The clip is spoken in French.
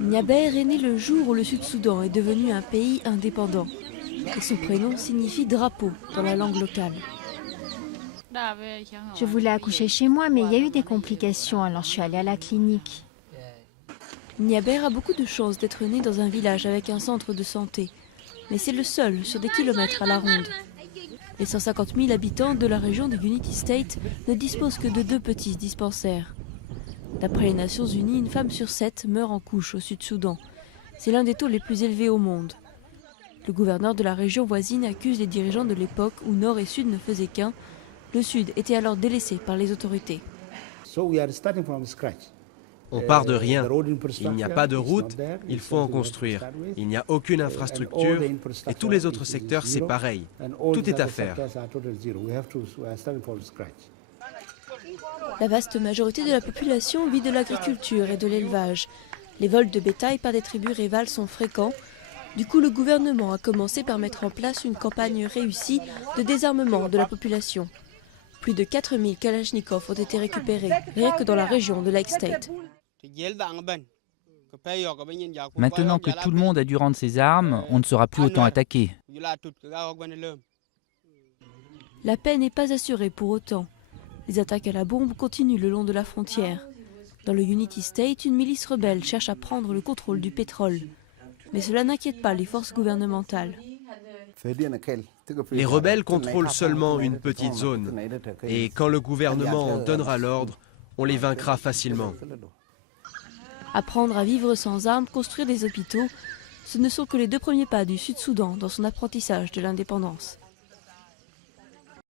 Nyaber est né le jour où le Sud-Soudan est devenu un pays indépendant. Et son prénom signifie drapeau dans la langue locale. Je voulais accoucher chez moi, mais il y a eu des complications, alors je suis allée à la clinique. Nyaber a beaucoup de chance d'être né dans un village avec un centre de santé. Mais c'est le seul sur des kilomètres à la ronde. Les 150 000 habitants de la région de Unity State ne disposent que de 2 petits dispensaires. D'après les Nations Unies, une femme sur 7 meurt en couche au Sud-Soudan. C'est l'un des taux les plus élevés au monde. Le gouverneur de la région voisine accuse les dirigeants de l'époque où Nord et Sud ne faisaient qu'un. Le Sud était alors délaissé par les autorités. On part de rien. Il n'y a pas de route, il faut en construire. Il n'y a aucune infrastructure et tous les autres secteurs, c'est pareil. Tout est à faire. La vaste majorité de la population vit de l'agriculture et de l'élevage. Les vols de bétail par des tribus rivales sont fréquents. Du coup, le gouvernement a commencé par mettre en place une campagne réussie de désarmement de la population. Plus de 4000 Kalachnikovs ont été récupérés, rien que dans la région de Lake State. Maintenant que tout le monde a dû rendre ses armes, on ne sera plus autant attaqué. La paix n'est pas assurée pour autant. Les attaques à la bombe continuent le long de la frontière. Dans le Unity State, une milice rebelle cherche à prendre le contrôle du pétrole. Mais cela n'inquiète pas les forces gouvernementales. Les rebelles contrôlent seulement une petite zone. Et quand le gouvernement donnera l'ordre, on les vaincra facilement. Apprendre à vivre sans armes, construire des hôpitaux, ce ne sont que les 2 premiers pas du Sud-Soudan dans son apprentissage de l'indépendance.